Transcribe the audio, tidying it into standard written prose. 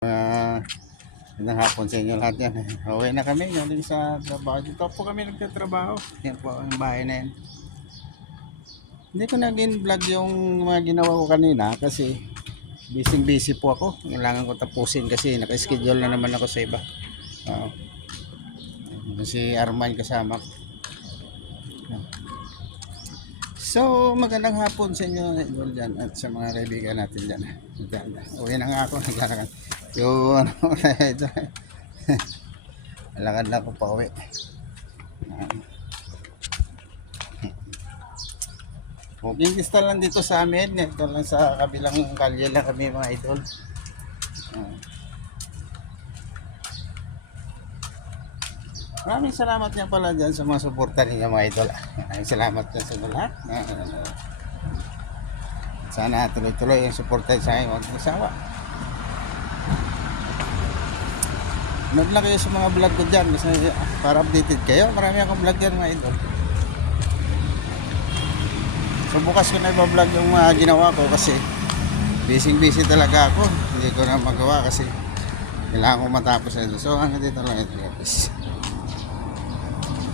Ah, Magandang hapon sa inyo lahat yan. Uwi na kami galing sa trabaho. Dito po kami nagtatrabaho. Yan po ang bahay na yan. Hindi ko naging vlog yung mga ginawa ko kanina kasi busy po ako. Kailangan ko tapusin kasi naka-schedule na naman ako sa iba. Oo. Si Arman kasama ko. So, magandang hapon sa inyo idol dyan at sa mga kaibigan natin dyan. Uwi na nga ako. Naglalakad. Yung ano, ito. Lakad na ako pa uwi. Walking distance lang dito sa amin. Ito lang sa kabilang kalye lang kami mga idol. Maraming salamat nga pala dyan sa mga suporta ninyo mga idol. Maraming salamat dyan sa lahat. Sana tuloy-tuloy yung suporta sa akin. Huwag masawa. Nood lang kayo sa mga vlog ko dyan kasi para updated kayo. Marami akong vlog dyan mga idol. So bukas ko na i-vlog yung ginawa ko kasi busy talaga ako. Hindi ko na magawa kasi kailangan ko matapos na ito. So hanggang dito lang ito guys.